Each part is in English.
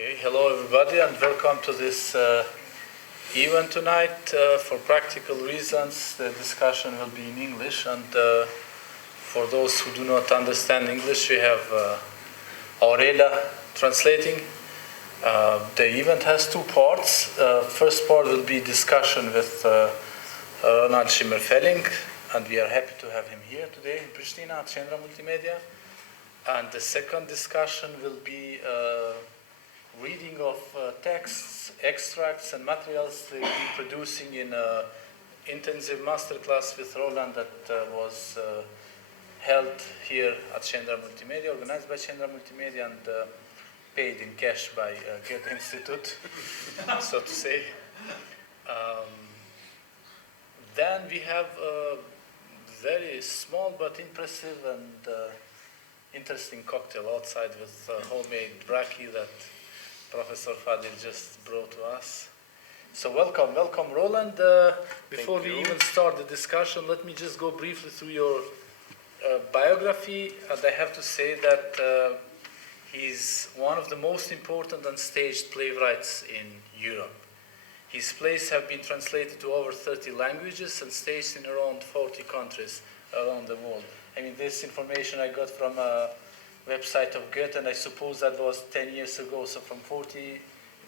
Okay, hello everybody and welcome to this event tonight. For practical reasons, the discussion will be in English, and for those who do not understand English, we have Aurelia translating. The event has two parts. First part will be discussion with Roland Schimmelpfennig, and we are happy to have him here today in Prishtinë at Qendra Multimedia. And the second discussion will be reading of texts, extracts, and materials they've been producing in an intensive masterclass with Roland that was held here at Qendra Multimedia, organized by Qendra Multimedia and paid in cash by Jeton Neziraj, so to say. Then we have a very small but impressive and interesting cocktail outside with homemade braki that Professor Fadil just brought to us. So welcome Roland. Before we even start the discussion, let me just go briefly through your biography. And I have to say that he's one of the most important unstaged playwrights in Europe. His plays have been translated to over 30 languages and staged in around 40 countries around the world. I mean, this information I got from a website of Goethe, and I suppose that was 10 years ago. So from 40, it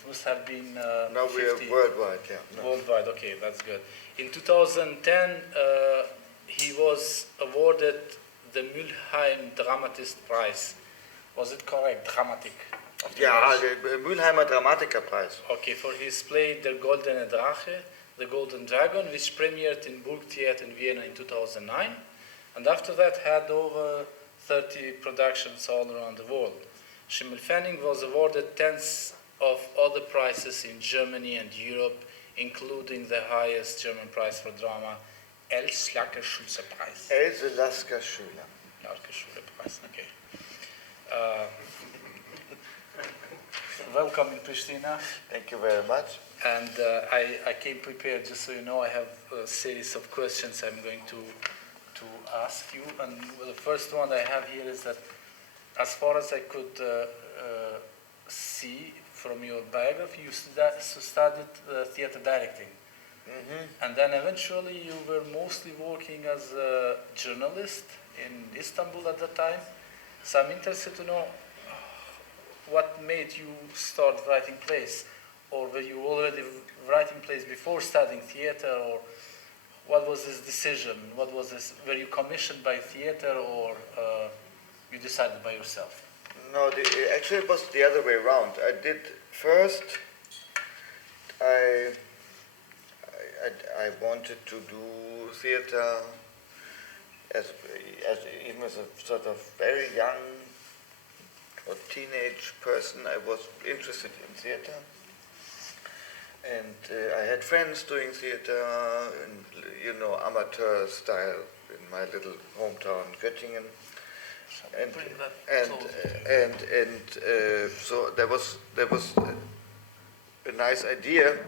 must have been now 50. we are worldwide, yeah. No. Worldwide, okay, that's good. In 2010, he was awarded the Mülheim Dramatist Prize. Was it correct? Dramatic. Yeah, the Mülheimer Dramatikerpreis. Okay, for his play Der Goldene Drache, The Golden Dragon, which premiered in Burgtheater in Vienna in 2009. And after that had over 30 productions all around the world. Schimmelpfennig was awarded tens of other prizes in Germany and Europe, including the highest German prize for drama, Else Lasker Schüler Preis. Else Lasker Schüler. Lasker Schüler Preis, okay. Welcome in Prishtinë. Thank you very much. And I came prepared, just so you know. I have a series of questions I'm going to ask you, and the first one I have here is that, as far as I could see from your biography, you studied theater directing, and then eventually you were mostly working as a journalist in Istanbul at that time. So I'm interested to know what made you start writing plays, or were you already writing plays before studying theater, or what was this decision? What was this? Were you commissioned by theater, or you decided by yourself? No, actually it was the other way around. I did first. I wanted to do theater even as a sort of very young or teenage person. I was interested in theater. And I had friends doing theater, in, amateur style in my little hometown, Göttingen. So there was a nice idea,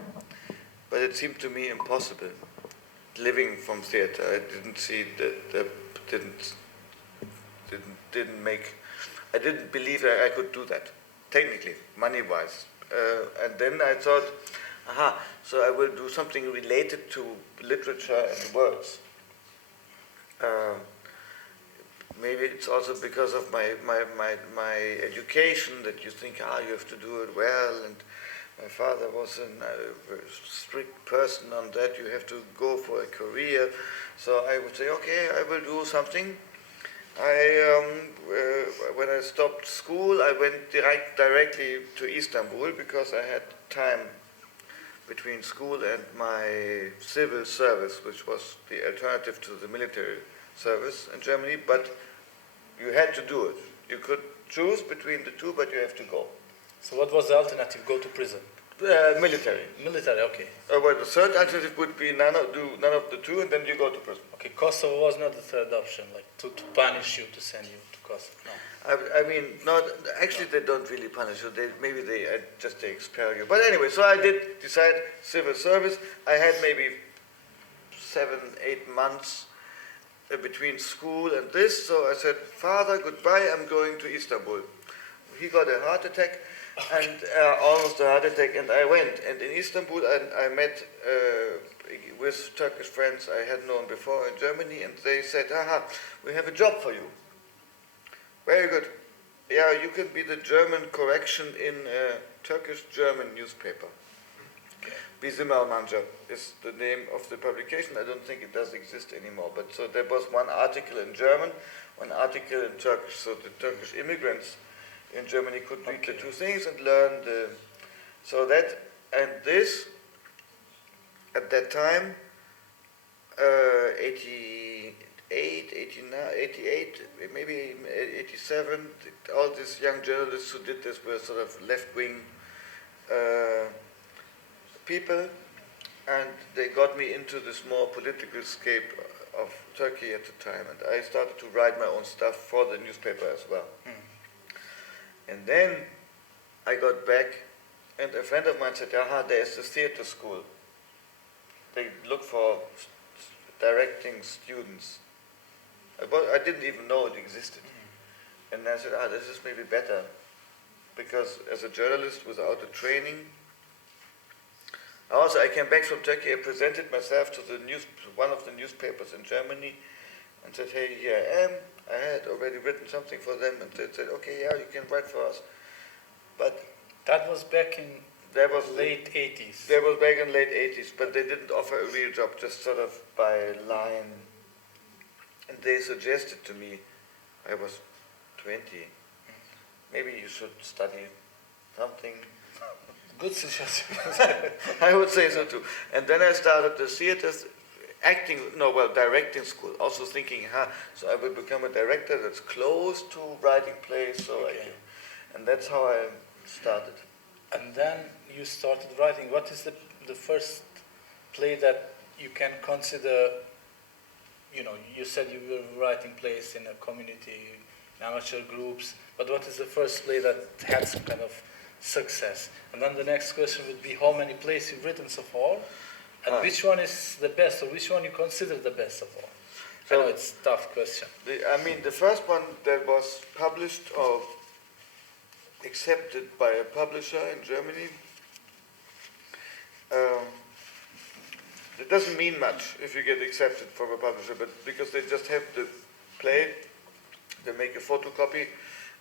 but it seemed to me impossible. Living from theater, I didn't see I didn't believe that I could do that, technically, money-wise. And then I thought, so I will do something related to literature and words. Maybe it's also because of my education that you think, you have to do it well, and my father was a strict person on that. You have to go for a career. So I would say, okay, I will do something. When I stopped school, I went directly to Istanbul because I had time between school and my civil service, which was the alternative to the military service in Germany, but you had to do it. You could choose between the two, but you have to go. So what was the alternative? Go to prison? Military. Military, okay. Well, the third alternative would be none of the two, and then you go to prison. Okay, Kosovo was not the third option, like to punish you, to send you to Kosovo. No. I mean, actually they don't really punish you. Maybe they expel you. But anyway, so I did decide civil service. I had maybe 7-8 months between school and this. So I said, Father, goodbye, I'm going to Istanbul. He got a heart attack, and almost a heart attack, and I went. And in Istanbul, I met with Turkish friends I had known before in Germany, and they said, "Aha, we have a job for you." Very good. Yeah, you can be the German correction in a Turkish-German newspaper. Bizim Almanca is the name of the publication. I don't think it does exist anymore. But so there was one article in German, one article in Turkish. So the Turkish immigrants in Germany could read the two things and learn the. So that and this at that time, 88, 89, 88, maybe 87. All these young journalists who did this were sort of left-wing. People, and they got me into this more political scape of Turkey at the time, and I started to write my own stuff for the newspaper as well. And then I got back, and a friend of mine said, "Aha, there's the theater school. They look for directing students." I didn't even know it existed. And I said, "This is maybe better, because as a journalist without a training." Also, I came back from Turkey. I presented myself to one of the newspapers in Germany, and said, "Hey, here I am." I had already written something for them, and they said, "Okay, yeah, you can write for us." But that was back in late 80s. That was back in late 80s, but they didn't offer a real job, just sort of by line. And they suggested to me, I was 20, maybe you should study something. Good suggestion. I would say so too. And then I started the theater, directing school. Also thinking, so I will become a director that's close to writing plays. So and that's how I started. And then you started writing. What is the first play that you can consider? You said you were writing plays in a community, in amateur groups. But what is the first play that had some kind of success? And then the next question would be how many plays you've written so far, and which one is the best, or which one you consider the best of all? So I know it's a tough question. The first one that was published or accepted by a publisher in Germany, it doesn't mean much if you get accepted from a publisher, but because they just have the play, they make a photocopy,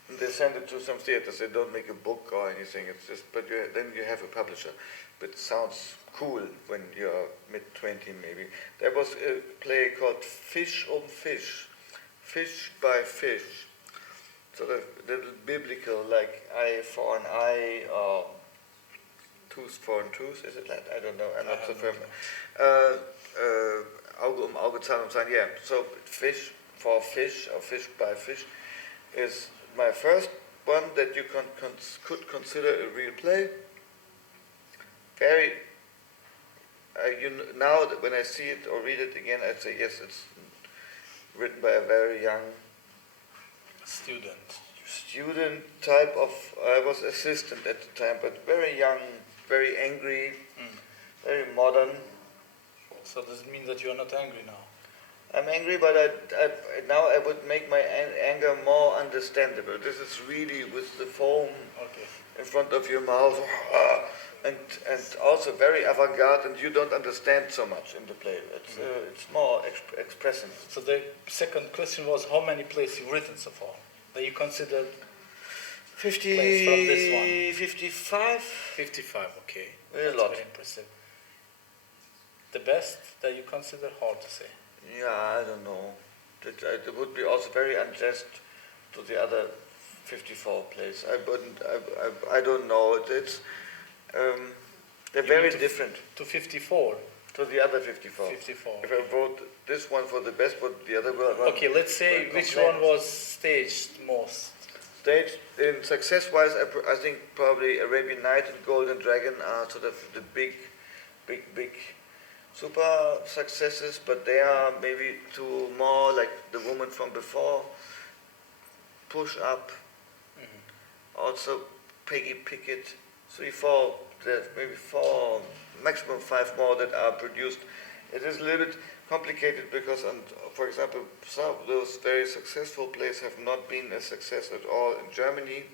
and they send it to some theaters. They don't make a book or anything. It's just, but then you have a publisher. But it sounds cool when you're mid-20 maybe. There was a play called Fish um Fish, Fish by Fish. Sort of little biblical, like eye for an eye or tooth for a tooth. Is it that? I don't know. I'm not so firm. Auge Auge, Zahn Zahn. Yeah. So Fish for Fish or Fish by Fish is my first one that you could consider a real play. Very, now that when I see it or read it again, I'd say yes, it's written by a very young student type of. I was assistant at the time, but very young, very angry, very modern. So does it mean that you are not angry now? I'm angry, but now I would make my anger more understandable. This is really with the foam in front of your mouth, and also very avant-garde, and you don't understand so much in the play. It's more expressive. So the second question was how many plays you've written so far that you considered 50 plays from this one? 55. 55, okay. That's a lot. Very impressive. The best that you consider, hard to say. Yeah, I don't know. It would be also very unjust to the other 54 plays. I don't know. They're very different. To 54? To the other 54. 54. If I vote this one for the best, but the other one... Okay, let's say which one was staged most? Staged, in success-wise, I think probably Arabian Night and Golden Dragon are sort of the big super successes, but they are maybe two more like The Woman from Before, Push Up, also Peggy Pickett, 3, 4, there's maybe 4, maximum 5 more that are produced. It is a little bit complicated because, for example, some of those very successful plays have not been a success at all in Germany.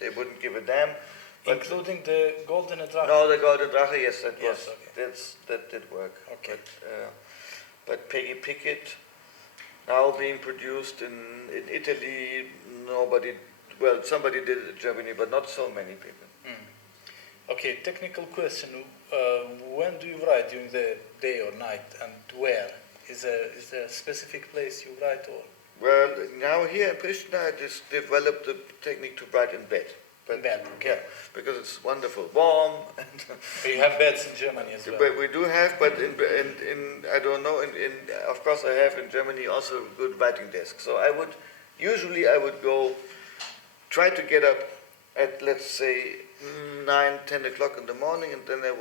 They wouldn't give a damn. Including the Golden Drache? No, the Golden Drache, yes, that Yes, was, okay. that did work. Okay. But Peggy Pickett, now being produced in Italy, somebody did it in Germany, but not so many people. Okay, technical question. When do you write, during the day or night, and where? Is there a specific place you write, or? Well, now here in Prishtinë, I just developed the technique to write in bed. In bed, okay. Yeah, because it's wonderful, warm. And You have beds in Germany as well? but we do have, but in I don't know, of course I have in Germany also a good writing desk. So I would go, try to get up at, let's say, 9, 10 o'clock in the morning, and then I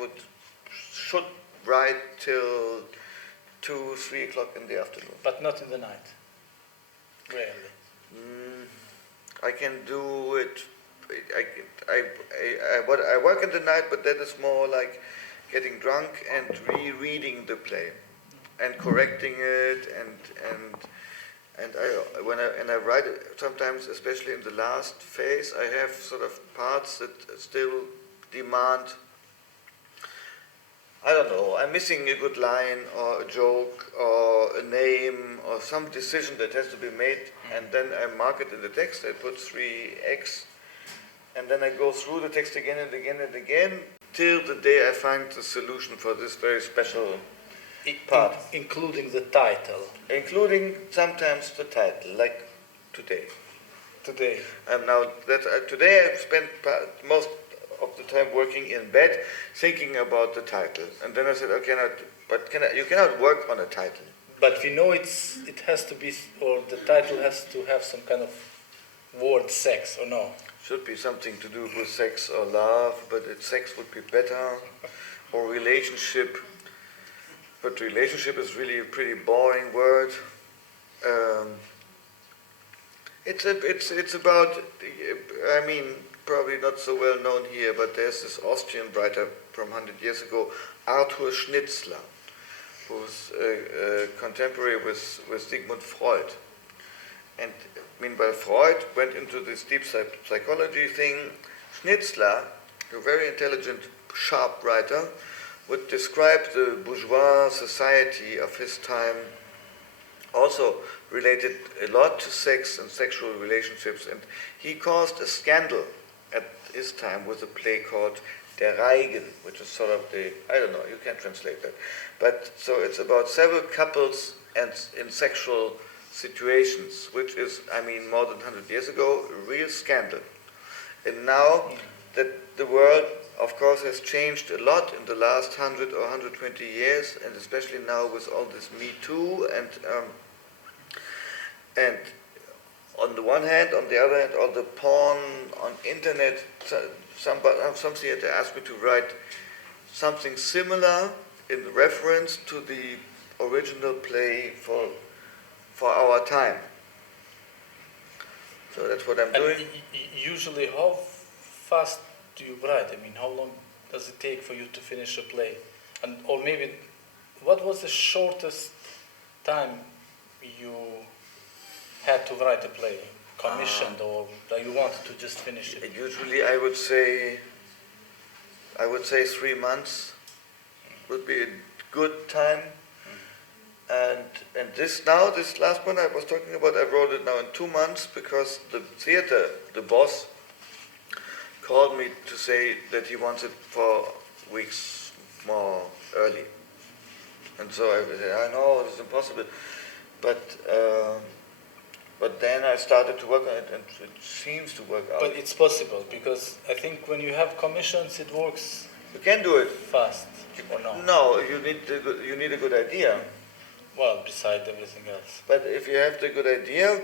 should write till 2, 3 o'clock in the afternoon. But not in the night? Rarely? I can do it. I work in the night, but that is more like getting drunk and rereading the play and correcting it, and I write it, sometimes, especially in the last phase, I have sort of parts that still demand, I don't know, I'm missing a good line or a joke or a name or some decision that has to be made, and then I mark it in the text. I put 3x, and then I go through the text again and again and again till the day I find the solution for this very special part. Including the title? Including sometimes the title, like today. Today? Today I've spent most of the time working in bed, thinking about the title. And then I said, you cannot work on a title. But we know it has to be, or the title has to have some kind of word sex, or no? Should be something to do with sex or love, but sex would be better, or relationship. But relationship is really a pretty boring word. It's about, I mean, probably not so well known here, but there's this Austrian writer from 100 years ago, Arthur Schnitzler, who's a contemporary with Sigmund Freud. And meanwhile, Freud went into this deep psychology thing. Schnitzler, a very intelligent, sharp writer, would describe the bourgeois society of his time, also related a lot to sex and sexual relationships, and he caused a scandal at his time with a play called Der Reigen, which is sort of I don't know, you can't translate that. But so it's about several couples and in sexual situations, which is, I mean, more than 100 years ago, a real scandal. And now that the world, of course, has changed a lot in the last 100 or 120 years, and especially now with all this Me Too, and on the one hand, on the other hand, all the porn on internet, some theater asked me to write something similar in reference to the original play for our time. So that's what I'm doing. Usually, how fast do you write? I mean, how long does it take for you to finish a play? Or maybe, what was the shortest time you had to write a play, commissioned, or that you wanted to just finish it? Usually, I would say 3 months would be a good time. And this last one I was talking about, I wrote it now in 2 months because the theater, the boss, called me to say that he wants it 4 weeks more early. And so I said, I know, it's impossible. But then I started to work on it, and it seems to work out. But it's possible, because I think when you have commissions, it works. You can do it Fast, or no? No, you need a good idea. Well, besides everything else. But if you have the good idea,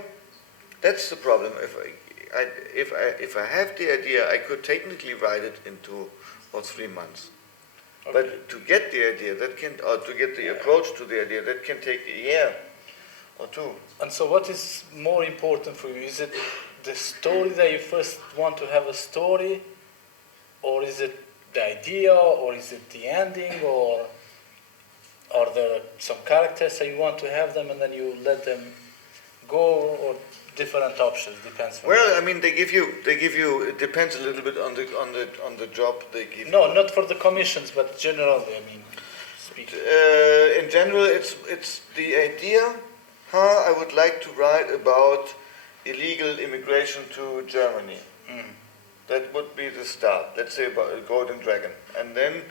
that's the problem. If I have the idea, I could technically write it in 2 or 3 months. Okay. But to get the idea, or to get the approach to the idea, that can take a year or 2. And so what is more important for you? Is it the story that you first want to have a story? Or is it the idea? Or is it the ending? Or are there some characters that you want to have them and then you let them go, or different options? Depends. Well, I mean, they give you. It depends a little bit on the job they give. No, you. not for the commissions, but generally. I mean, speaking. In general, it's the idea how I would like to write about illegal immigration to Germany. That would be the start. Let's say about a Golden Dragon, and then,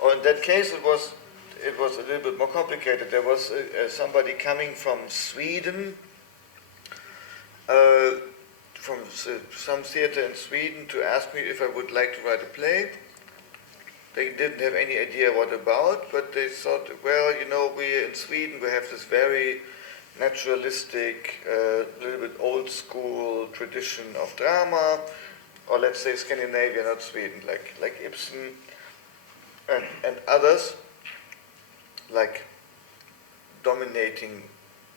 or in that case, it was a little bit more complicated. There was somebody coming from Sweden, from some theater in Sweden, to ask me if I would like to write a play. They didn't have any idea what about, but they thought, well, you know, we in Sweden we have this very naturalistic, little bit old school tradition of drama, or let's say Scandinavia, not Sweden, like Ibsen and others, like dominating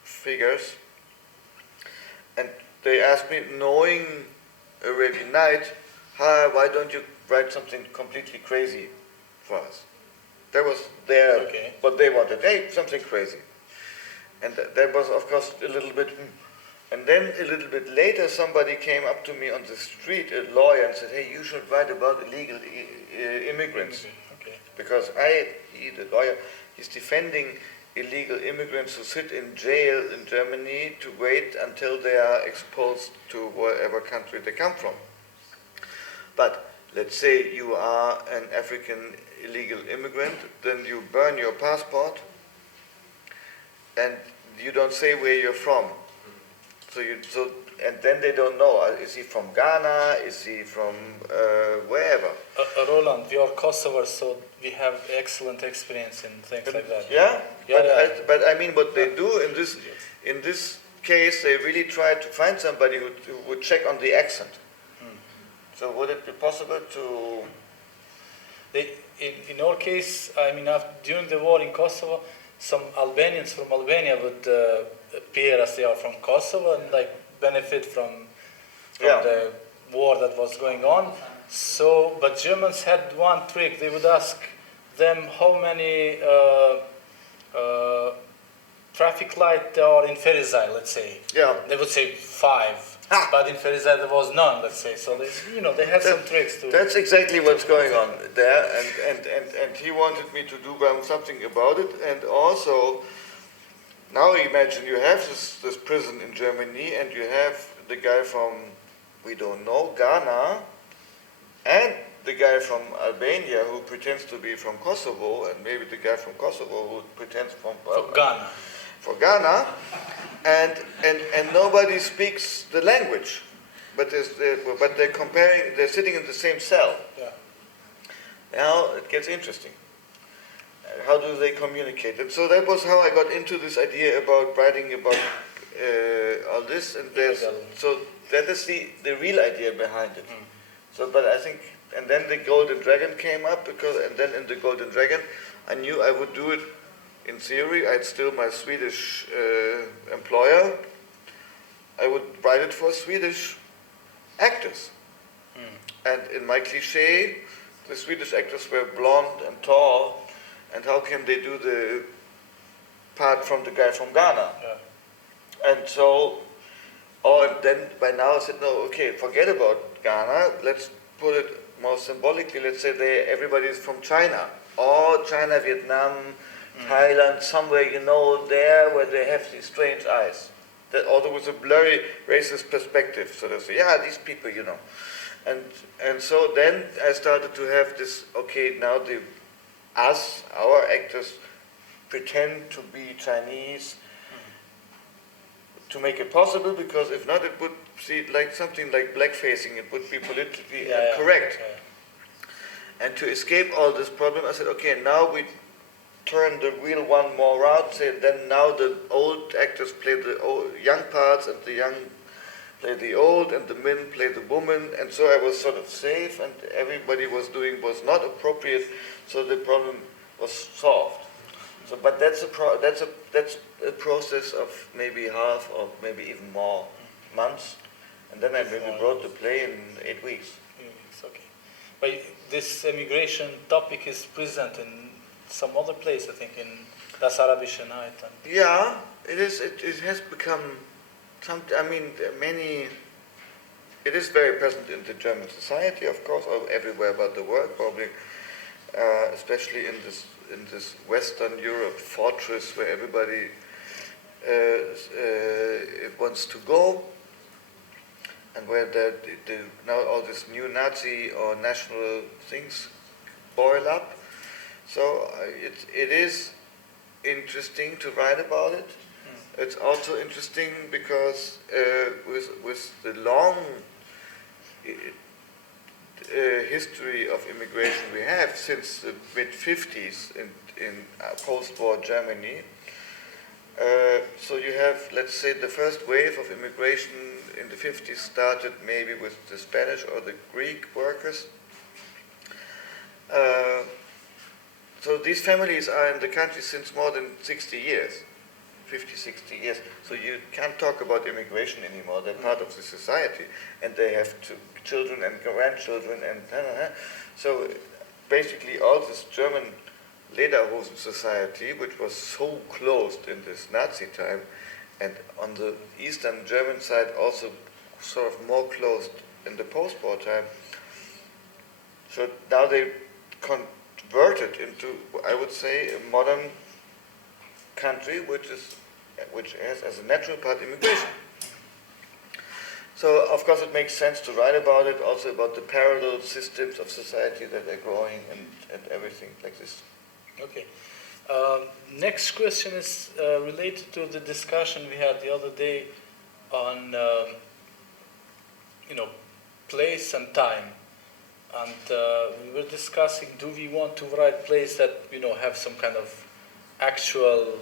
figures. And they asked me, knowing Arabian Night, why don't you write something completely crazy for us? That was their, what they wanted. Hey, something crazy. And that was, of course, a little bit. And then a little bit later, somebody came up to me on the street, a lawyer, and said, hey, you should write about illegal immigrants. Because the lawyer, he's defending illegal immigrants who sit in jail in Germany to wait until they are exposed to whatever country they come from. But let's say you are an African illegal immigrant, then you burn your passport and you don't say where you're from. And then they don't know, is he from Ghana, is he from wherever? Roland, we are Kosovars, so we have excellent experience in things like that. Yeah? Yeah, but I mean, what they do in this case, they really try to find somebody who would check on the accent. So would it be possible to... In our case, I mean, during the war in Kosovo, some Albanians from Albania would appear as they are from Kosovo and like benefit from the war that was going on. So, but Germans had one trick. They would ask them how many traffic lights there are in Ferizaj, let's say. Yeah. They would say 5. But in Ferizaj there was none, let's say. So they had some tricks too. That's exactly what's going on there, and he wanted me to do something about it. And also, now imagine you have this prison in Germany, and you have the guy from, we don't know, Ghana, and the guy from Albania who pretends to be from Kosovo, and maybe the guy from Kosovo who pretends from Ghana. For Ghana, and nobody speaks the language, but they're comparing. They're sitting in the same cell. Yeah. Now it gets interesting. How do they communicate? And so that was how I got into this idea about writing about all this. And so that is the real idea behind it. So, but I think, and then the Golden Dragon came up and then in the Golden Dragon, I knew I would do it. In theory, I'd still my Swedish employer. I would write it for Swedish actors. And in my cliché, the Swedish actors were blonde and tall, and how can they do the part from the guy from Ghana? Yeah. And so, then by now I said, no, okay, forget about Ghana, let's put it more symbolically, let's say everybody is from China, or China, Vietnam, Thailand, somewhere, there where they have these strange eyes. That also was a blurry racist perspective. So they say, yeah, these people, And so then I started to have this, okay, now our actors pretend to be Chinese to make it possible, because if not, it would see like something like blackfacing. It would be politically incorrect. Yeah. And to escape all this problem, I said, okay, now we turn the wheel one more round, then now the old actors play the young parts, and the young play the old, and the men play the woman, and so I was sort of safe, and everybody was not appropriate, so the problem was solved. So, but that's a process of maybe half or maybe even more months, and then I maybe wrote the play in 8 weeks. Okay, but this immigration topic is present in some other place, I think, in Das Arabische Night. Yeah, it is. It has become some. I mean, many. It is very present in the German society, of course, or everywhere about the world, probably, especially in this Western Europe fortress where everybody wants to go, and where now all these new Nazi or national things boil up. So it is interesting to write about it. It's also interesting because with the long history of immigration we have since the mid-50s in post-war Germany. So you have, let's say, the first wave of immigration in the 50s started maybe with the Spanish or the Greek workers. So these families are in the country since more than 60 years, 50, 60 years. So you can't talk about immigration anymore. They're part of the society, and they have children and grandchildren, and so basically all this German Lederhosen society, which was so closed in this Nazi time, and on the Eastern German side also sort of more closed in the post-war time. So now they converted into, I would say, a modern country which has as a natural part immigration. So of course it makes sense to write about it, also about the parallel systems of society that are growing and everything like this. Okay. Next question is related to the discussion we had the other day on, place and time. And we were discussing, do we want to write plays that, have some kind of actual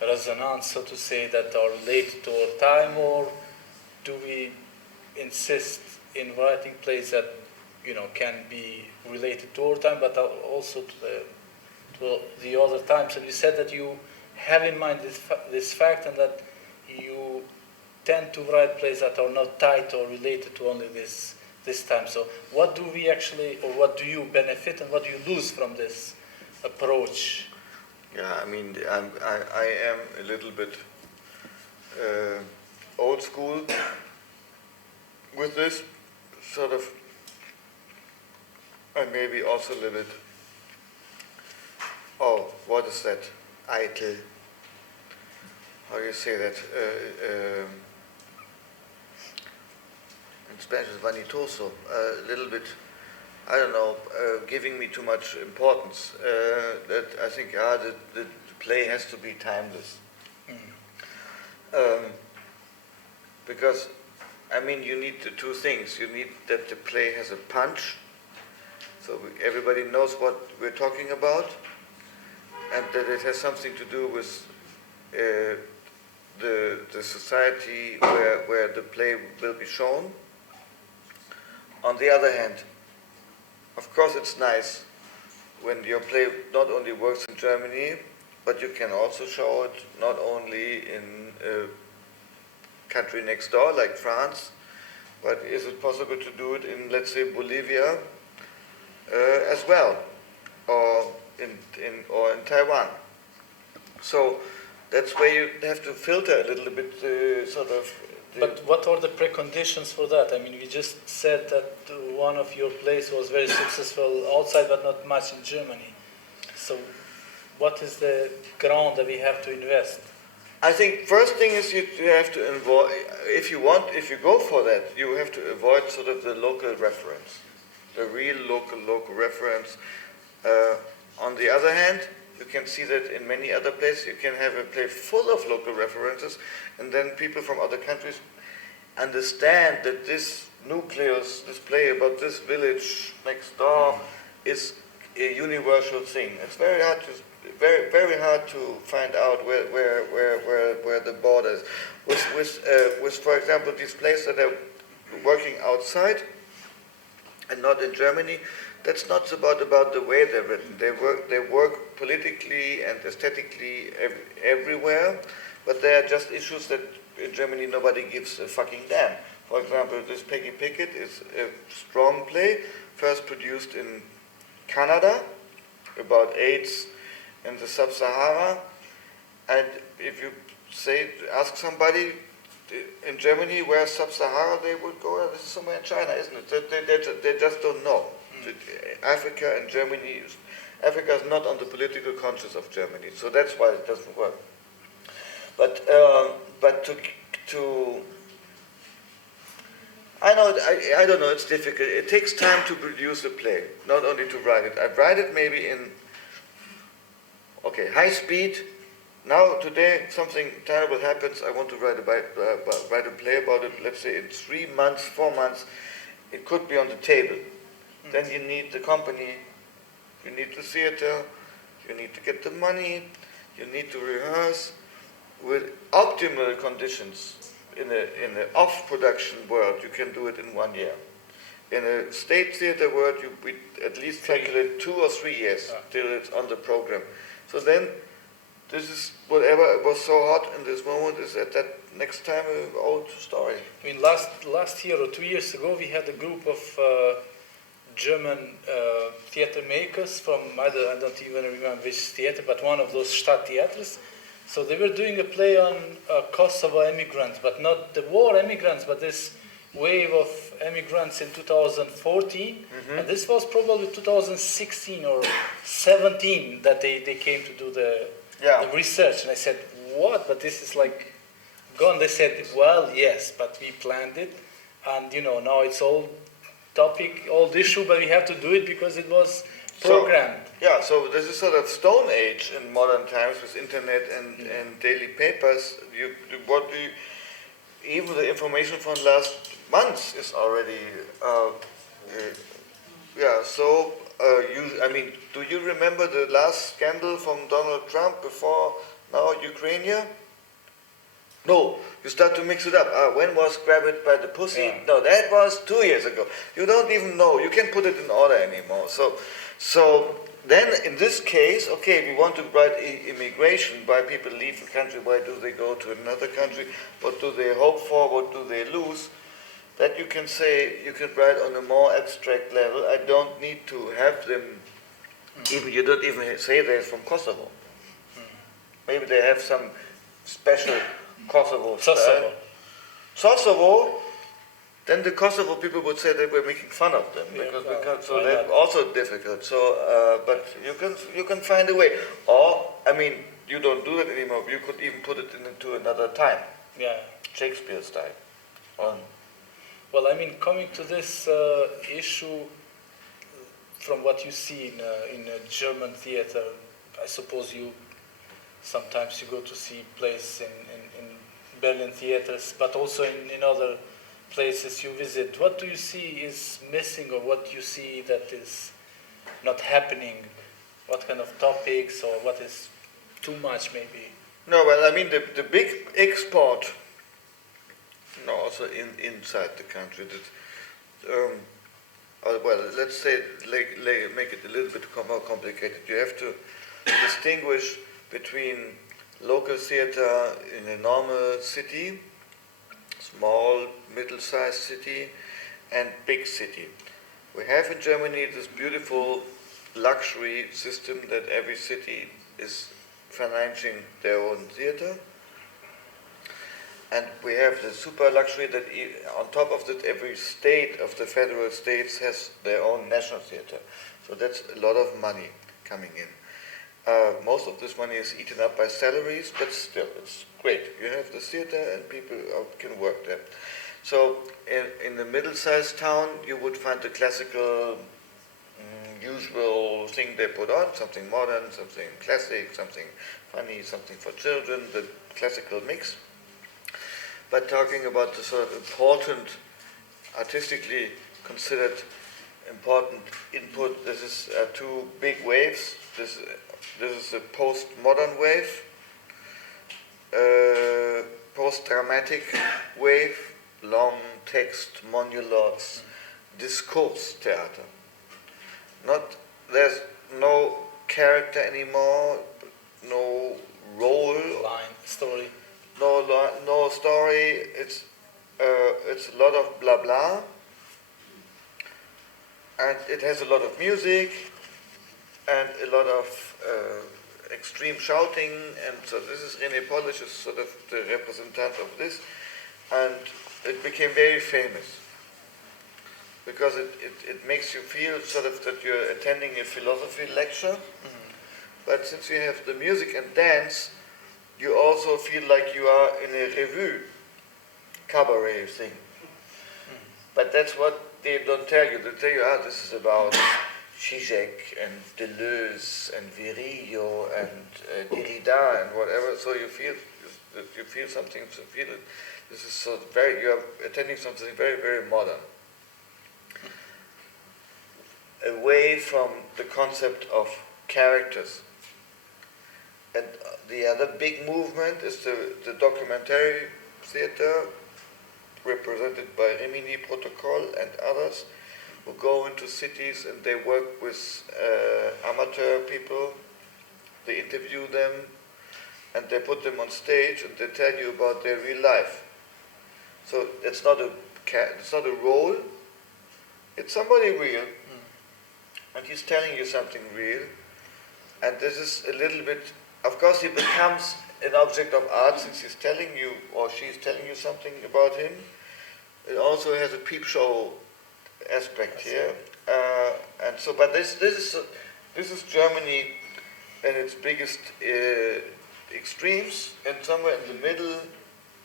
resonance, so to say, that are related to our time, or do we insist in writing plays that, can be related to our time, but also to the other times? And you said that you have in mind this fact, and that you tend to write plays that are not tied or related to only this time. So what do we actually, or what do you benefit and what do you lose from this approach? Yeah, I mean, I am a little bit old school with this sort of, and maybe also a little bit, what is that? Eitel. How do you say that? In Spanish is vanitoso. A little bit, I don't know, giving me too much importance. That I think the play has to be timeless. Because, I mean, you need the two things. You need that the play has a punch, so everybody knows what we're talking about, and that it has something to do with the society where the play will be shown. On the other hand, of course it's nice when your play not only works in Germany, but you can also show it not only in a country next door like France, but is it possible to do it in, let's say, Bolivia as well, or in Taiwan? So that's where you have to filter a little bit, sort of. But what are the preconditions for that? I mean, we just said that one of your plays was very successful outside, but not much in Germany. So what is the ground that we have to invest? I think first thing is you have to avoid, if you go for that, you have to avoid sort of the local reference, the real local reference. On the other hand, you can see that in many other places you can have a play full of local references, and then people from other countries understand that this nucleus, this play about this village next door, is a universal thing. It's very hard to find out where the border is. With for example, these plays that are working outside and not in Germany, that's not about the way they're written. They work politically and aesthetically everywhere, but they are just issues that in Germany nobody gives a fucking damn. For example, this Peggy Pickett is a strong play, first produced in Canada, about AIDS in the Sub-Sahara, And if you ask somebody in Germany where Sub-Sahara, they would go, "Oh, this is somewhere in China, isn't it?" They just don't know. Africa and Germany, Africa is not on the political conscience of Germany, so that's why it doesn't work. But I don't know, it's difficult. It takes time to produce a play, not only to write it. I write it maybe in, high speed. Now, today, something terrible happens, I want to write a play about it, let's say in 3 months, 4 months, it could be on the table. Then you need the company, you need the theater, you need to get the money, you need to rehearse. With optimal conditions, in the off-production world, you can do it in 1 year. In a state theater world, we at least calculate 2 or 3 years till it's on the program. So then, this is whatever was so hot in this moment is at that next time an old story. I mean, last year or 2 years ago, we had a group of German theater makers from, I don't even remember which theater, but one of those Stadttheaters. So they were doing a play on Kosovo immigrants, but not the war immigrants, but this wave of immigrants in 2014. And this was probably 2016 or 17 that they came to do the research. And I said, what? But this is like gone. They said, well, yes, but we planned it. And, now it's old topic, old issue, but we have to do it because it was programmed. So this is sort of Stone Age in modern times with internet and daily papers. Even the information from last months is already, do you remember the last scandal from Donald Trump before now Ukraine? No, you start to mix it up. When was Grab It by the Pussy? Yeah. No, that was 2 years ago. You don't even know. You can't put it in order anymore. So then in this case, we want to write immigration, why people leave the country, why do they go to another country, what do they hope for, what do they lose? That you can say, you can write on a more abstract level. I don't need to have them, you don't even say they're from Kosovo. Maybe they have some special Kosovo style. Kosovo, then the Kosovo people would say they were making fun of them so that's also difficult. So, but you can find a way. Or, you don't do that anymore. You could even put it into another time. Yeah. Shakespeare style. Well, coming to this issue, from what you see in a German theater, I suppose sometimes you go to see plays in Berlin theaters, but also in other places you visit. What do you see is missing, or what do you see that is not happening? What kind of topics, or what is too much maybe? No, well, the big export, also inside the country, let's say, make it a little bit more complicated. You have to distinguish between local theater in a normal city, small, middle-sized city, and big city. We have in Germany this beautiful luxury system that every city is financing their own theater. And we have the super luxury that on top of that every state of the federal states has their own national theater. So that's a lot of money coming in. Most of this money is eaten up by salaries, but still, it's great. You have the theater and people can work there. So in the middle-sized town, you would find the classical, usual thing they put on, something modern, something classic, something funny, something for children, the classical mix. But talking about the sort of important, artistically considered important input, this is two big waves. This is a post-modern wave, post-dramatic wave, long text, monologues, discourse theater. There's no character anymore, no role. Line, story. No story. It's a lot of blah blah, and it has a lot of music, and a lot of extreme shouting, and so this is René Polish is sort of the representative of this, and it became very famous because it makes you feel sort of that you're attending a philosophy lecture, but since you have the music and dance, you also feel like you are in a revue, cabaret thing. But that's what they don't tell you. They tell you, this is about Zizek and Deleuze and Virilio and Derrida and whatever. So you feel something. So feel it. This is so very. You are attending something very, very modern, away from the concept of characters. And the other big movement is the documentary theater, represented by Rimini Protocol and others, who go into cities and they work with amateur people, they interview them, and they put them on stage and they tell you about their real life. So it's not a role, it's somebody real, and he's telling you something real, and this is a little bit, of course he becomes an object of art since he's telling you, or she's telling you something about him. It also has a peep show aspect here, and so. But this is Germany in its biggest extremes, and somewhere in the middle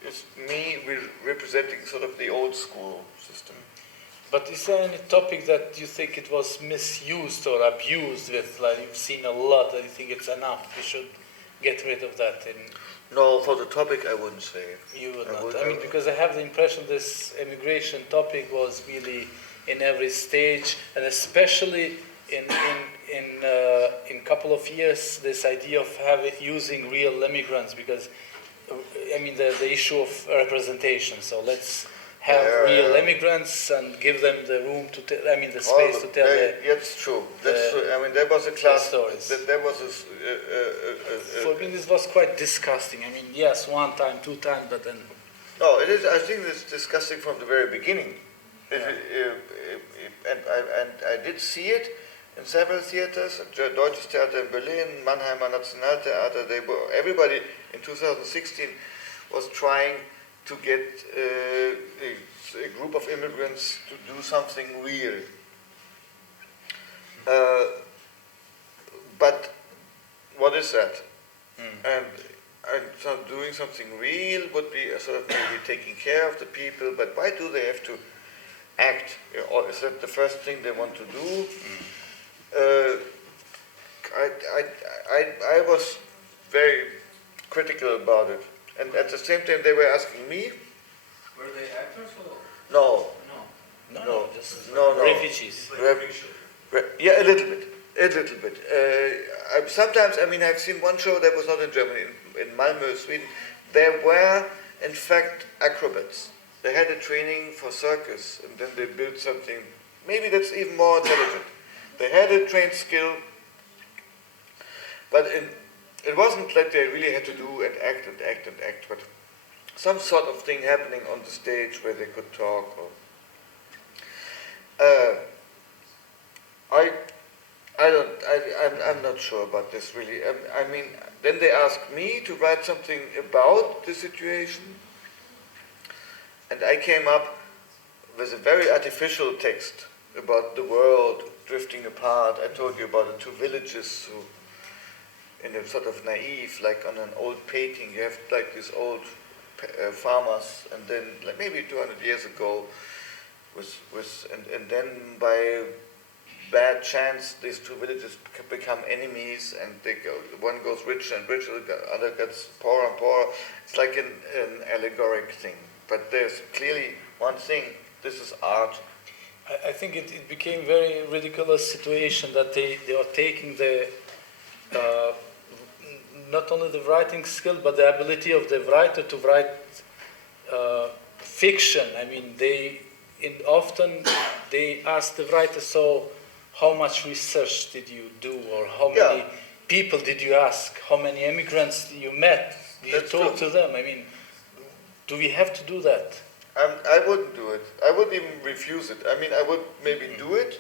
is me representing sort of the old school system. But is there any topic that you think it was misused or abused with? Like you've seen a lot, and you think it's enough? We should get rid of that. No, for the topic I wouldn't say. You would not. I mean, because I have the impression this immigration topic was really in every stage, and especially in couple of years, this idea of using real immigrants, because I mean the issue of representation. So let's have real immigrants and give them the room to the space to tell that's true. That's true. I mean, there was a class stories. There was for me, this was quite disgusting. I mean, yes, one time, two times, but then. No, it is. I think it's disgusting from the very beginning. And I did see it in several theaters, Deutsches Theater in Berlin, Mannheimer Nationaltheater. Everybody in 2016 was trying to get a group of immigrants to do something real. But what is that? And so doing something real would be sort of maybe taking care of the people, but why do they have to act? Or is that the first thing they want to do? I was very critical about it. And at the same time, they were asking me. Were they actors or? No. No, just no. Refugees. Yeah, a little bit. Sometimes, I mean, I've seen one show that was not in Germany, in Malmö, Sweden. There were, in fact, acrobats. They had a training for circus, and then they built something. Maybe that's even more intelligent. They had a trained skill, but it wasn't like they really had to do and act, but some sort of thing happening on the stage where they could talk. I'm not sure about this really. I mean, then they asked me to write something about the situation, and I came up with a very artificial text about the world drifting apart. I told you about the two villages who, in a sort of naive, like on an old painting, you have like these old farmers, and then like maybe 200 years ago, and then by bad chance, these two villages become enemies, and one goes richer and richer, the other gets poorer and poorer. It's like an allegoric thing. But there's clearly one thing, this is art. I think it became very ridiculous situation that they are taking the not only the writing skill, but the ability of the writer to write fiction. I mean, often they ask the writer, so how much research did you do, or how many people did you ask, how many immigrants you met, did you talk to them? I mean, do we have to do that? I wouldn't do it. I wouldn't even refuse it. I mean, I would maybe do it.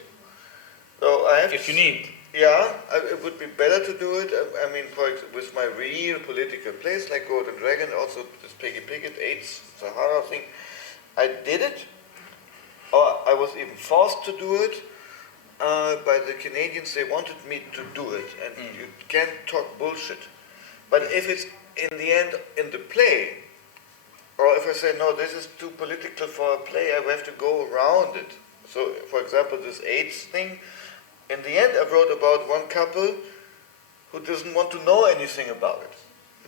So I have if you need. Yeah, it would be better to do it. I mean, with my real political place, like Golden Dragon, also this Peggy Pickett, AIDS, Sahara thing, I did it, or I was even forced to do it by the Canadians. They wanted me to do it, and you can't talk bullshit. But if it's in the end in the play, or if I say, no, this is too political for a play, I have to go around it. So, for example, this AIDS thing, in the end, I wrote about one couple who doesn't want to know anything about it.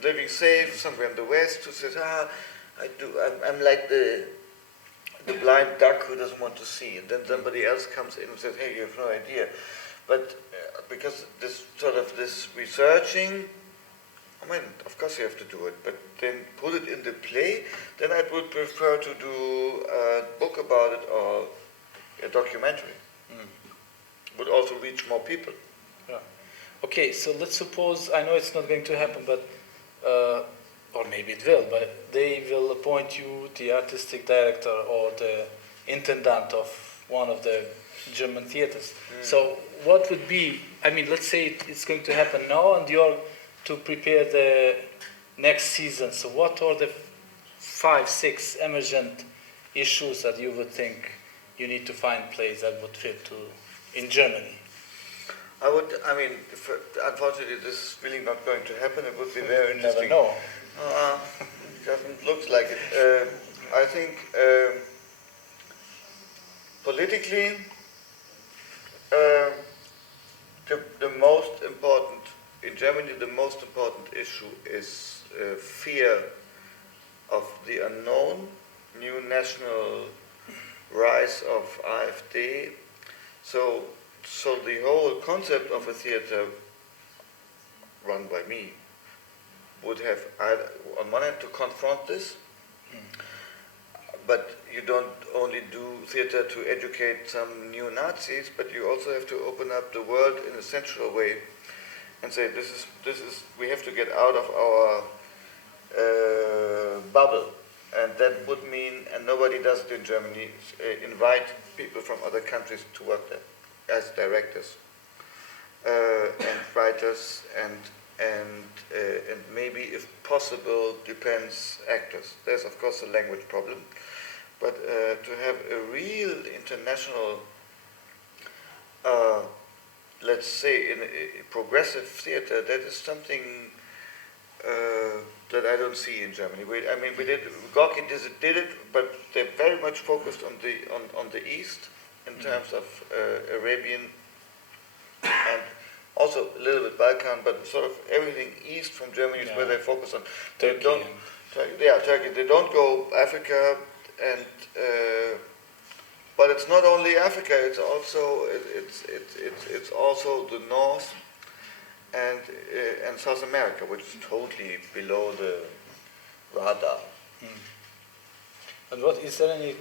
Living safe somewhere in the West, who says, I'm like the blind duck who doesn't want to see. And then somebody else comes in and says, hey, you have no idea. But because this researching, I mean, of course you have to do it, but then put it in the play, then I would prefer to do a book about it or a documentary. Would also reach more people. Yeah. Okay, so let's suppose, I know it's not going to happen, but, or maybe it will, but they will appoint you the artistic director or the intendant of one of the German theaters. So what would be, I mean, let's say it's going to happen now and you're to prepare the next season. So what are the 5, 6 emergent issues that you would think you need to find plays that would fit to in Germany? Unfortunately, this is really not going to happen. It would be very interesting. Never know. It doesn't look like it. I think politically, the most important, in Germany, the most important issue is fear of the unknown, new national rise of AfD. So the whole concept of a theater run by me would have either, on one hand, to confront this, but you don't only do theater to educate some new Nazis, but you also have to open up the world in a central way and say, this is we have to get out of our bubble. And that would mean, and nobody does it in Germany, invite people from other countries to work there as directors and writers and maybe, if possible, depends actors. There's of course a language problem, but to have a real international, let's say, in a progressive theater, that is something that I don't see in Germany. Gorky did it, but they're very much focused on the East in terms of Arabian and also a little bit Balkan, but sort of everything east from Germany is where they focus on. Turkey. Turkey. They don't go Africa, and but it's not only Africa. It's also the North and South America, which is totally below the radar. And what is there any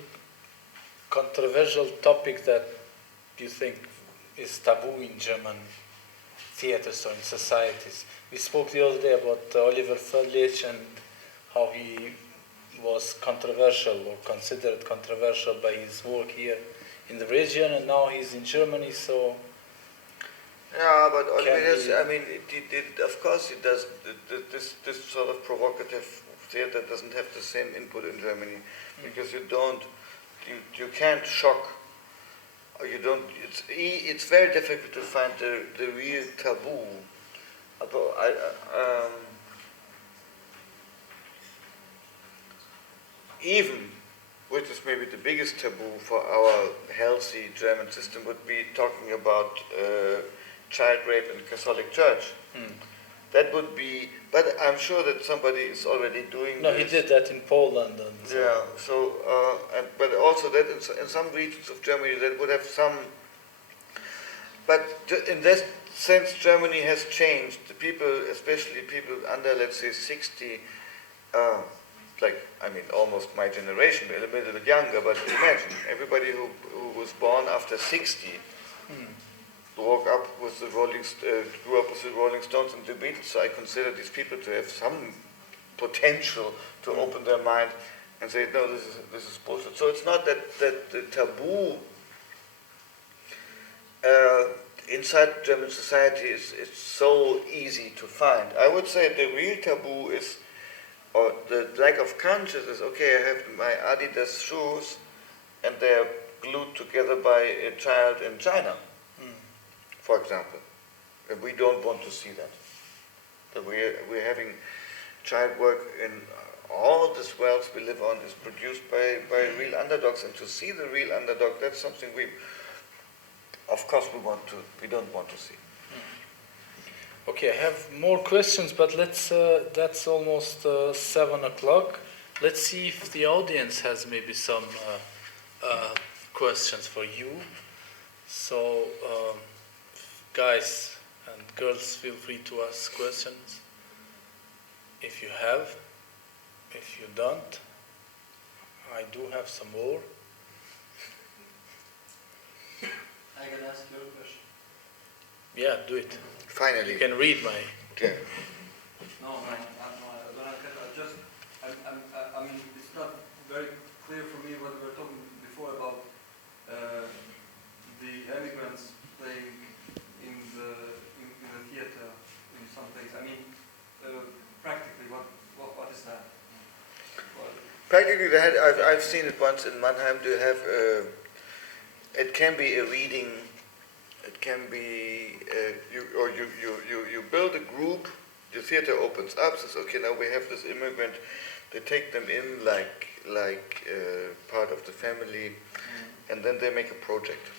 controversial topic that you think is taboo in German theaters or in societies? We spoke the other day about Oliver Fröhlich and how he was controversial or considered controversial by his work here in the region, and now he's in Germany, so... Yeah, but Oliver, of course he does, this sort of provocative theater doesn't have the same input in Germany, because you can't shock, or you don't, it's very difficult to find the real taboo. Even, which is maybe the biggest taboo for our healthy German system, would be talking about child rape in the Catholic Church. That would be, but I'm sure that somebody is already doing this. No, he did that in Poland. And so. Yeah, so, but also that in some regions of Germany that would have some, but in this sense Germany has changed. The people, especially people under, let's say, 60, almost my generation, a little bit younger, but imagine, everybody who was born after 60, grew up with the Rolling Stones and the Beatles, so I consider these people to have some potential to open their mind and say, no, this is bullshit. So it's not that the taboo inside German society it's so easy to find. I would say the real taboo is, or the lack of consciousness, okay, I have my Adidas shoes and they're glued together by a child in China, for example. And we don't want to see that. That we're having child work in all this wealth we live on is produced by real underdogs, and to see the real underdog, that's something of course we don't want to see. Okay, I have more questions, but that's almost 7 o'clock. Let's see if the audience has maybe some questions for you. So, guys and girls, feel free to ask questions if you have. If you don't, I do have some more. I can ask you a question. Yeah, do it. Finally. You can read my... Okay. No, I mean, it's not very clear for me what we were talking before about the immigrants playing in the theater in some place. I mean, practically, what is that? Practically, I've seen it once in Mannheim. To have it can be a reading. It can be you build a group. The theater opens up. Says, okay, now we have this immigrant. They take them in like part of the family, and then they make a project.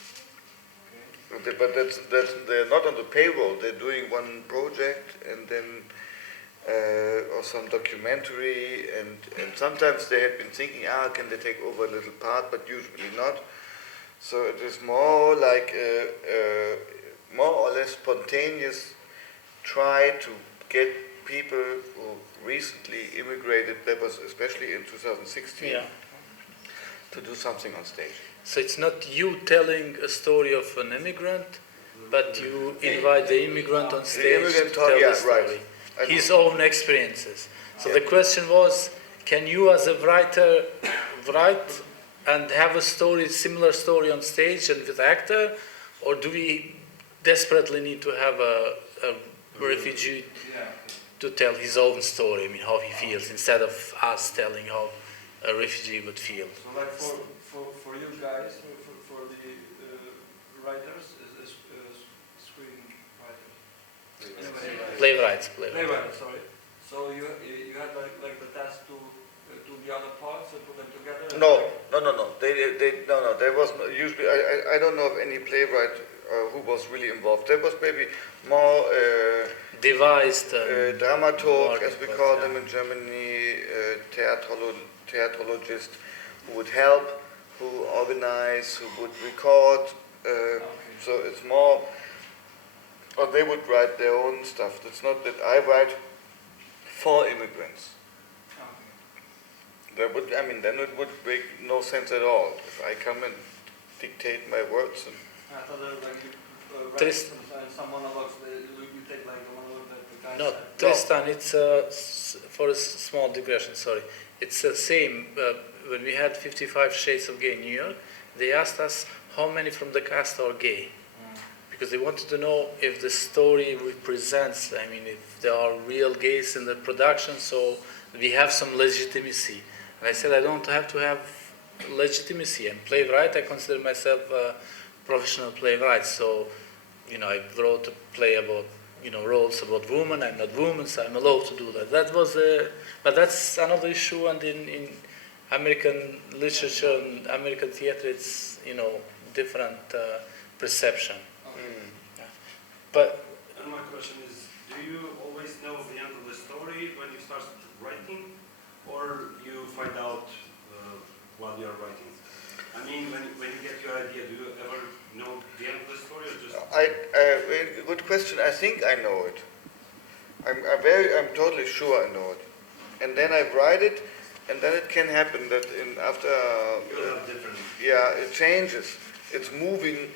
Okay. But that's they're not on the payroll. They're doing one project, and then. Or some documentary, and sometimes they have been thinking, can they take over a little part, but usually not. So it is more like a more or less spontaneous try to get people who recently immigrated, that was especially in 2016, to do something on stage. So it's not you telling a story of an immigrant, but you invite the immigrant on stage to tell the story. Right. His own experiences. So the question was, can you as a writer write and have a story, similar story on stage and with actor, or do we desperately need to have a refugee to tell his own story, I mean how he feels, instead of us telling how a refugee would feel? So like for you guys, for the writers, is screenwriters. Playwrights, sorry. So you had like the task to the other parts and put them together? No. There was usually I don't know of any playwright who was really involved. There was maybe more devised dramaturg, as we call them in Germany, theatrologist, who would help, who organize, who would record. So it's more. Or they would write their own stuff. It's not that I write for immigrants. Then it would make no sense at all if I come and dictate my words. I thought that like some monologues, you take like the monologue that the guy No, said. Tristan, it's for a small digression, sorry. It's the same. When we had 55 Shades of Gay in New York, they asked us how many from the cast are gay. Because they wanted to know if the story represents, if there are real gays in the production, so we have some legitimacy. And I said, I don't have to have legitimacy. I'm playwright. I consider myself a professional playwright. So, I wrote a play about, roles about women. I'm not woman, so I'm allowed to do that. But that's another issue. And in American literature and American theater, it's, different perception. But and my question is, do you always know the end of the story when you start writing, or you find out while you are writing? I mean, when you get your idea, do you ever know the end of the story, or just? Good question. I think I know it. I'm totally sure I know it. And then I write it, and then it can happen that after. You'll have different. Yeah, it changes. It's moving.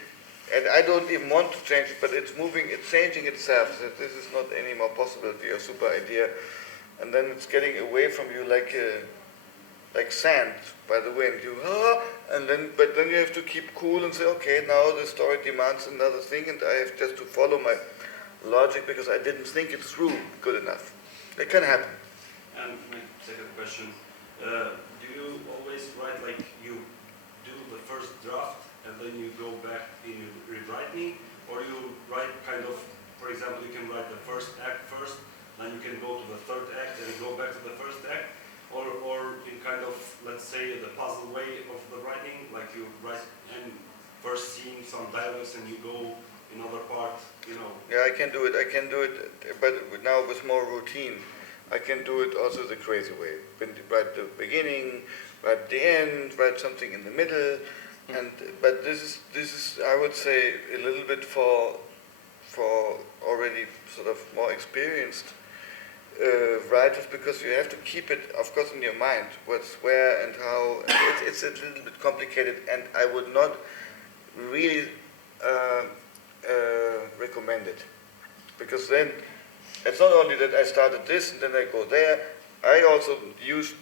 And I don't even want to change it, but it's moving, it's changing itself. That this is not any more possible to your super idea. And then it's getting away from you like like sand by the wind. But then you have to keep cool and say, okay, now the story demands another thing, and I have just to follow my logic because I didn't think it through good enough. It can happen. And my second question, do you always write like you do the first draft and then you go back in rewriting, or you write kind of, for example, you can write the first act first, then you can go to the third act and go back to the first act, or in kind of, let's say, the puzzle way of the writing, like you write and first seeing some dialogues and you go another part, you know. Yeah, I can do it, but now with more routine. I can do it also the crazy way. Write the beginning, write the end, write something in the middle, but this is I would say a little bit for already sort of more experienced writers, because you have to keep it, of course, in your mind what's where and how. It's a little bit complicated, and I would not really recommend it, because then it's not only that I started this and then I go there. I also use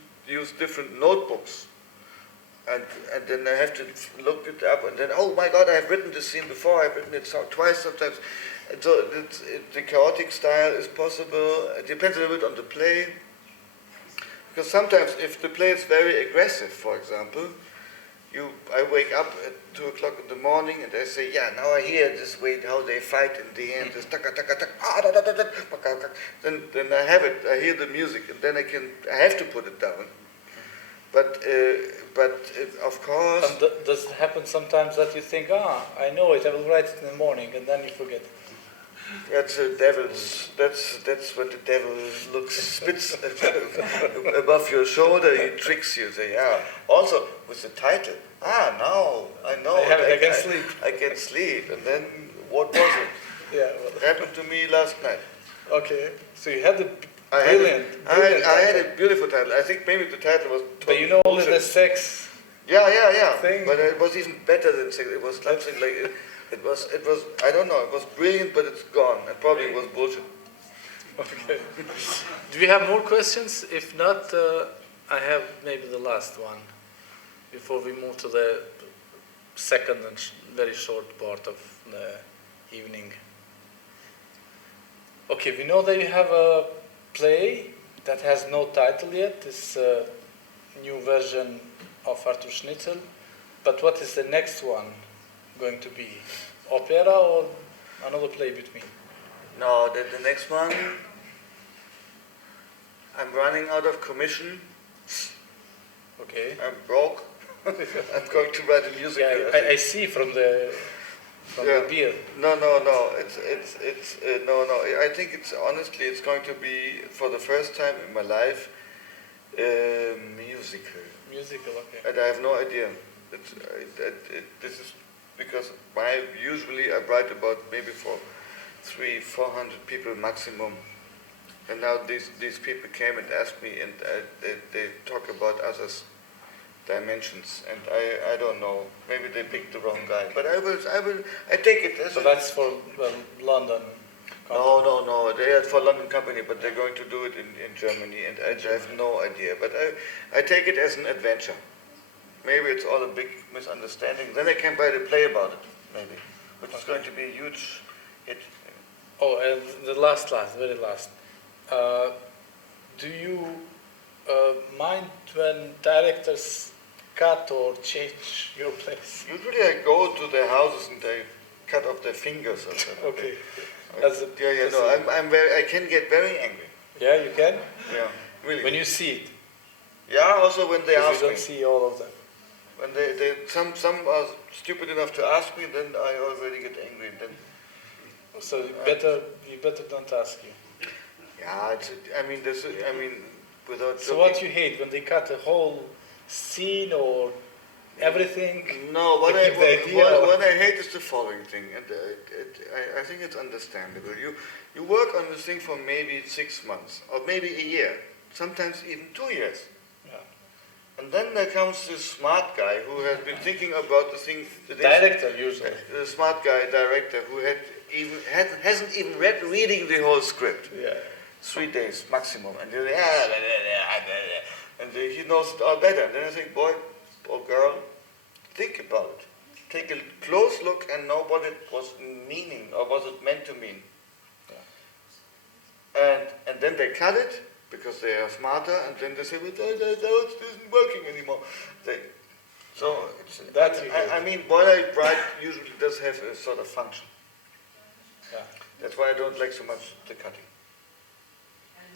different notebooks, and then I have to look it up, and then, oh my God, I've written this scene before. I've written it twice sometimes. And so the chaotic style is possible. It depends a little bit on the play, because sometimes if the play is very aggressive, for example, I wake up at 2 o'clock in the morning and I say, yeah, now I hear this way how they fight in the end, this taka taka taka, then I have it, I hear the music, and then I have to put it down. But of course. And does it happen sometimes that you think, I know it, I will write it in the morning, and then you forget it? That's the devil's. That's what the devil spits above your shoulder. He tricks you. Say, yeah. Also with the title. Now I know. I can sleep. I can sleep. And then what was it? Yeah. It happened to me last night. Okay. So you had I had a beautiful title. I think maybe the title was. But you know only the sex. Yeah. Thing. But it was even better than sex. It was something like. It was, I don't know, it was brilliant, but it's gone. And probably it was bullshit. Okay. Do we have more questions? If not, I have maybe the last one before we move to the second and very short part of the evening. Okay, we know that you have a play that has no title yet. It's a new version of Arthur Schnitzel. But what is the next one going to be? Opera or another play between? No, the next one, I'm running out of commission. Okay. I'm broke. I'm going to write a musical. Yeah, I see from the beer. No. It's no. I think it's honestly, it's going to be for the first time in my life musical. Musical, okay. And I have no idea. This is because usually I write about maybe for 300-400 people maximum, and now these people came and asked me, and they talk about others dimensions, and I don't know. Maybe they picked the wrong guy, but I take it as. So that's for London. Company. No. They are for London company, but they're going to do it in Germany, and I have no idea. But I take it as an adventure. Maybe it's all a big misunderstanding. Then I can write a play about it, maybe, which is going to be a huge hit. Oh, and the very last. Do you mind when directors cut or change your plays? Usually I go to their houses and I cut off their fingers or something. Okay. I can get very angry. Yeah, you can? Yeah, really. When you see it? Yeah, also when they ask me. You don't see all of them. When some are stupid enough to ask me, then I already get angry. Then. So you better don't ask you. Yeah, without. So what you hate, when they cut a whole scene or everything? No, what I hate is the following thing, and I think it's understandable. You work on this thing for maybe 6 months, or maybe a year, sometimes even 2 years. And then there comes this smart guy who has been thinking about the thing. Director, usually. The smart guy, director, who hasn't even reading the whole script. Yeah. 3 days maximum, and and he knows it all better. And then I think, boy or girl, think about it. Take a close look and know what it was meaning, or was it meant to mean. And then they cut it, because they are smarter, and then they say, well, it isn't working anymore. I mean, boilerplate usually does have a sort of function. Yeah. That's why I don't like so much the cutting.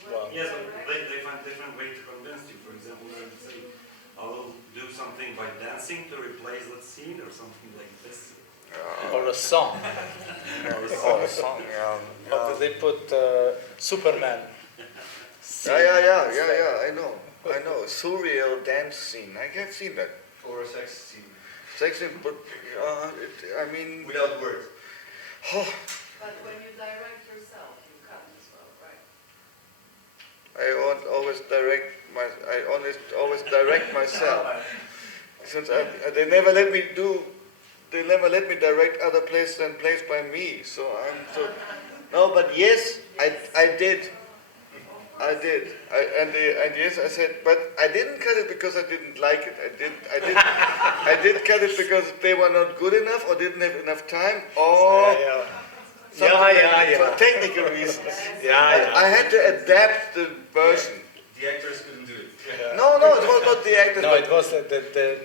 Well, Yes, they find different ways to convince you. For example, they would say, I will do something by dancing to replace that scene, or something like this. or a song. Or a song, Or they put Superman. Yeah, I know. A surreal dance scene. I have seen that. Or a sex scene. Sex scene, but I mean... Without words. Oh, But when you direct yourself, you cut as well, right? I always direct myself. Since they never let me direct other places than placed by me. So no, but yes, I did. And yes, I said, but I didn't cut it because I didn't like it. I did cut it because they were not good enough, or didn't have enough time, or for technical reasons. I had to adapt the version. The actors couldn't do it. No, it was not the actors. No, but it was the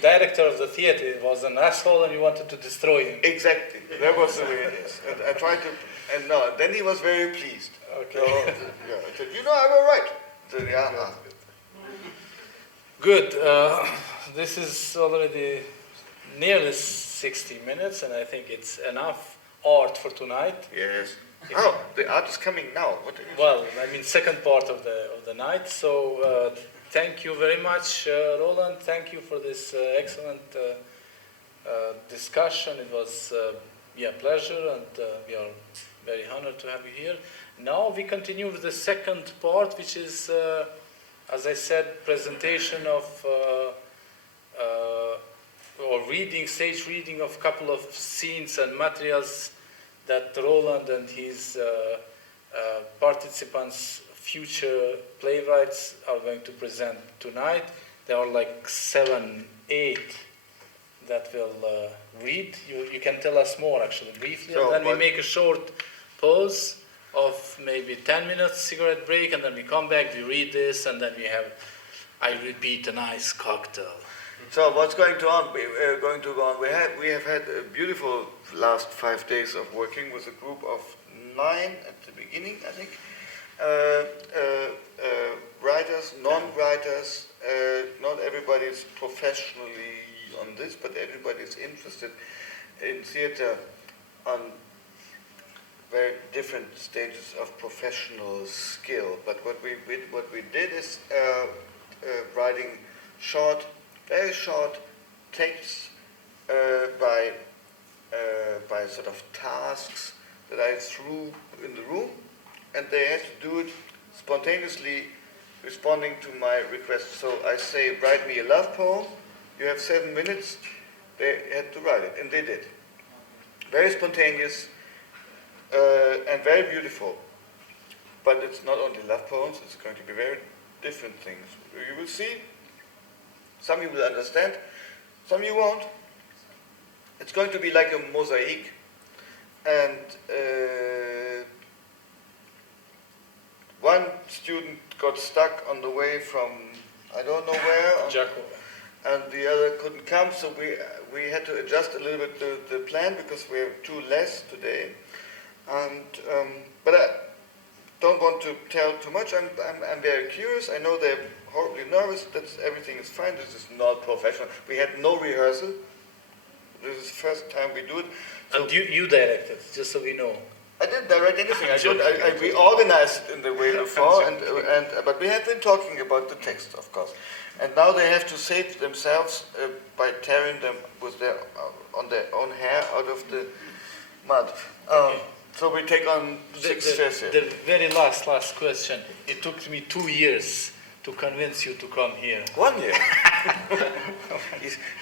director of the theater. It was an asshole, and you wanted to destroy him. Exactly. That was the way it is. And I tried to, and no, then he was very pleased. Okay. So, I said, I'm all right. I said, yeah. Good. This is already nearly 60 minutes, and I think it's enough art for tonight. Yes. Oh, the art is coming now. What? Well, I mean, second part of the night. So thank you very much, Roland. Thank you for this excellent discussion. It was pleasure, and we are very honored to have you here. Now we continue with the second part, which is, as I said, presentation of or stage reading of a couple of scenes and materials that Roland and his participants, future playwrights, are going to present tonight. There are like 7, 8 that will read. You can tell us more, actually, briefly, and then we make a short pause of maybe 10 minutes, cigarette break, and then we come back, we read this, and then we have, I repeat, a nice cocktail. So what's going to go on? We have had a beautiful last 5 days of working with a group of 9 at the beginning, I think. Writers, non-writers. Not everybody is professionally on this, but everybody is interested in theater on very different stages of professional skill. But what we did is writing very short texts by sort of tasks that I threw in the room, and they had to do it spontaneously, responding to my request. So I say, write me a love poem. You have 7 minutes. They had to write it, and they did. Very spontaneous and very beautiful. But it's not only love poems. It's going to be very different things. You will see. Some you will understand, some you won't. It's going to be like a mosaic, and one student got stuck on the way from I don't know where, and the other couldn't come, so we had to adjust a little bit the plan because we have 2 less today. And but I don't want to tell too much. I'm very curious. I know they're horribly nervous. Everything is fine. This is not professional. We had no rehearsal. This is the first time we do it. So And you directed, just so we know. I didn't direct anything. We organized it in the way before, but we have been talking about the text, of course. And now they have to save themselves by tearing them on their own hair out of the mud. So we take on 6 stress here. The very last question. It took me 2 years to convince you to come here. 1 year.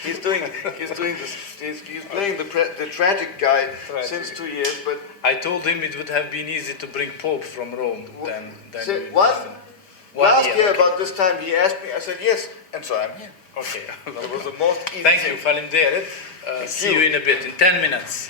he's doing this. He's playing the tragic guy since 2 years. But I told him it would have been easy to bring Pope from Rome than so you one. Last year, okay. about this time, he asked me, I said yes, and so I'm here. Okay. That was the most easy Thank you, thing. faleminderit. See you in a bit, in 10 minutes.